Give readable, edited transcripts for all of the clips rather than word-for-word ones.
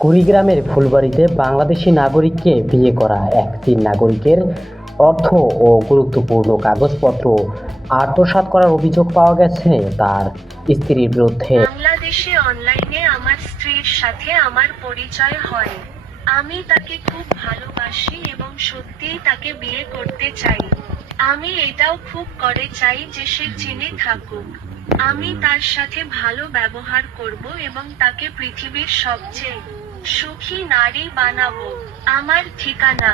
কুড়িগ্রামের ফুলবাড়ীতে বাংলাদেশি নাগরিককে বিয়ে করা এক চীন নাগরিকের অর্থ ও গুরুত্বপূর্ণ কাগজপত্র আত্মসাৎ করার অভিযোগ পাওয়া গেছে তার স্ত্রীর বিরুদ্ধে। বাংলাদেশে অনলাইনে আমার স্ত্রীর সাথে আমার পরিচয় হয়। আমি তাকে খুব ভালোবাসি এবং সত্যিই তাকে বিয়ে করতে চাই। আমি এটাও খুব করে চাই যে সে চীনে থাকুক। আমি তার সাথে ভালো ব্যবহার করব এবং তাকে পৃথিবীর সবচেয়ে সুখী নারী বানাবো। আমার ঠিকানা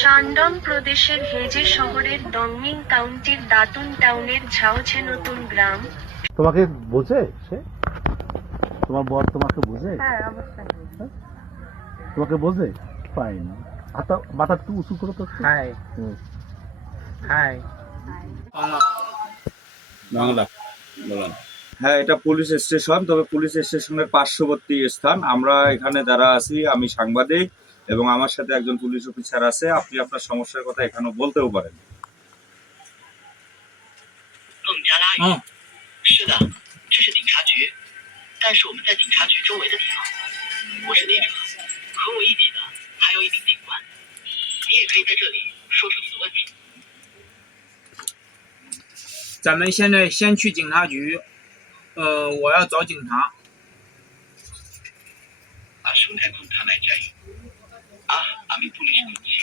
শানডং প্রদেশের হেজে শহরের দংমিং কাউন্টির দাতুন টাউনের ঝাউঝে নতুন গ্রাম। তোমাকে বোঝে সে? তোমার বর তোমাকে বোঝে? হ্যাঁ, অবশ্যই। তোমাকে বোঝে? ফাইন। হাতা মাথা একটু উঁচু করো তো। হাই হাই বাংলা বলেন। হ্যাঁ, এটা পুলিশ স্টেশন, তবে পুলিশ স্টেশনের পার্শ্ববর্তী স্থান। আমরা এখানে যারা আছি, আমি সাংবাদিক এবং আমার সাথে একজন পুলিশ অফিসার আছে। আপনি আপনার সমস্যার কথা এখানেও বলতেও পারেন। 更加拉远。是的，这是警察局，但是我们在警察局周围的地方。我是记者，和我一起的还有一名警官。你也可以在这里说出你的问题。咱们现在先去警察局，我要找警察。 আসুন এখন থানায় যাই। আমি পুলিশ খুঁজছি।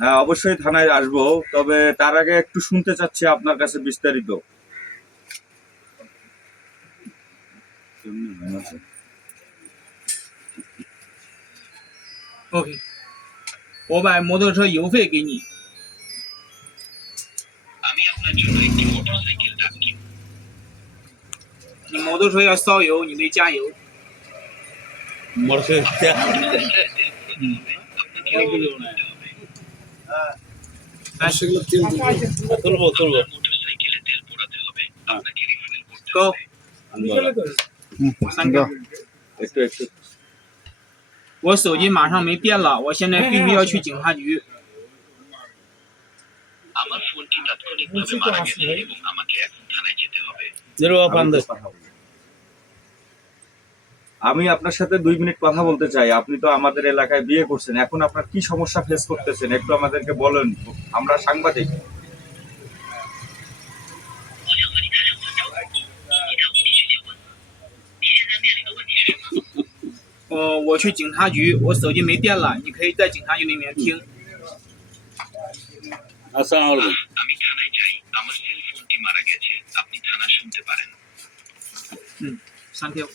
হ্যাঁ, অবশ্যই থানায় আসবো, তবে তার আগে একটু শুনতে চাচ্ছি আপনার কাছে বিস্তারিত। OK， 我把摩托车油费给你。 আমি আপনার জন্য একটি মোটরসাইকেল ডাকছি।你摩托车要烧油，你得加油。মোটরসাইকেলে তেল পোড়াতে হবে। আপনাকে রিফিল করতে Go， হবে। 3个。 একটু একটু 我手机马上没电了，我现在必须要去警察局。 আমার ফোনটি তাৎক্ষণিকভাবে মারা গেছে এবং আমাকে এখন থানায় যেতে হবে। আমি আপনার সাথে 2 মিনিট কথা বলতে চাই। আপনি তো আমাদের এলাকায় বিয়ে করছেন, এখন আপনার কি সমস্যা ফেস করতেছেন একটু আমাদেরকে বলেন। আমরা সাংবাদিক। 我想和你谈2分钟。你在我地区结婚，你现在面临的问题是什么？我去警察局，我手机没电了，你可以在警察局里面听。 আমি থানায় যাই। আমার সেল ফোনটি মারা গেছে। আপনি থানা শুনতে পারেন। 3 条。